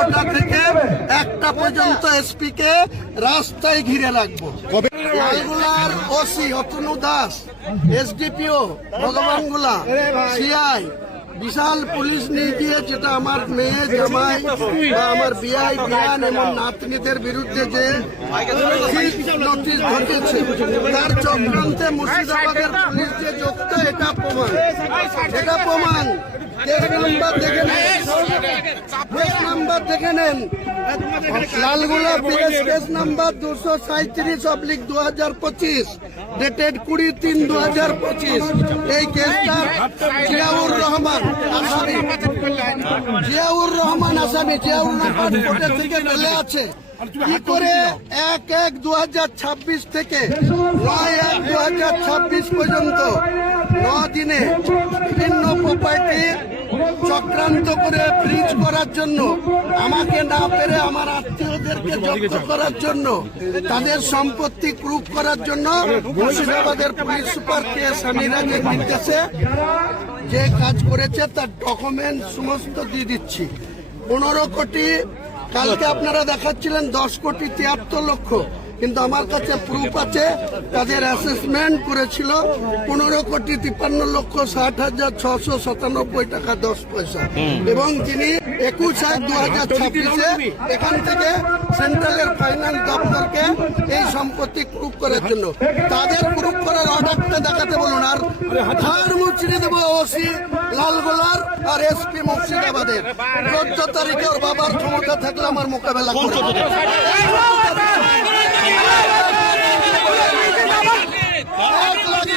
12টা থেকে 1টা পর্যন্ত এসপি কে রাস্তায় ঘিরে রাখবো। লালগোলার OC Atanu Das, SDPO Bhagabangola, CI বিশাল পুলিশ নিয়ে গিয়ে যেটা আমার মেয়ে জামাই বা আমার বিআই বিয়ান এবং নাতনিদের বিরুদ্ধে যে নোটিশ ঘটেছে তার চক্রান্তে মুর্শিদাবাদের পুলিশ যে যুক্ত এটা প্রমাণ। কেস নাম্বার দেখে নেন, Lalgola PS case number 237/2025 dated 20-3-2025। এই কেসটা জিয়াউর রহমান আসামি, জিয়াউর রহমান কোর্টের থেকে বেলে আছে। কি করে 1/1/2026 থেকে 9/1/2026 পর্যন্ত 9 দিনে বিভিন্ন প্রপার্টি চক্রান্ত করে ফ্রিজ করার জন্য, আমাকে না পেরে আমার আত্মীয়দেরকে জব্দ করার জন্য, তাদের সম্পত্তি ক্রুপ করার জন্য মুর্শিদাবাদের পুলিশ সুপার কে সামিরাজের নির্দেশে যে কাজ করেছে তার ডকুমেন্ট সমস্ত দিয়ে দিচ্ছি। 15 কোটি, কালকে আপনারা দেখাচ্ছিলেন 10,73,00,000, কিন্তু আমার কাছে প্রুফ আছে তাদের অ্যাসেসমেন্ট করেছিল 15,53,60,697 টাকা 10 পয়সা। এবং তিনি 21/1/2026 এখান থেকে সেন্ট্রালের ফাইন্যান্স দপ্তরকে এই সম্পত্তি প্রুফ করার জন্য, তাদের প্রুফ করার অর্ডারটা দেখাতে বলুন। আর ধার মুচড়ে দেবো ওসি লালগোলার আর এসপি মুর্শিদাবাদের। 14 তারিখে ওর বাবার ক্ষমতা থাকলে আমার মোকাবেলা করবে। এক লাখ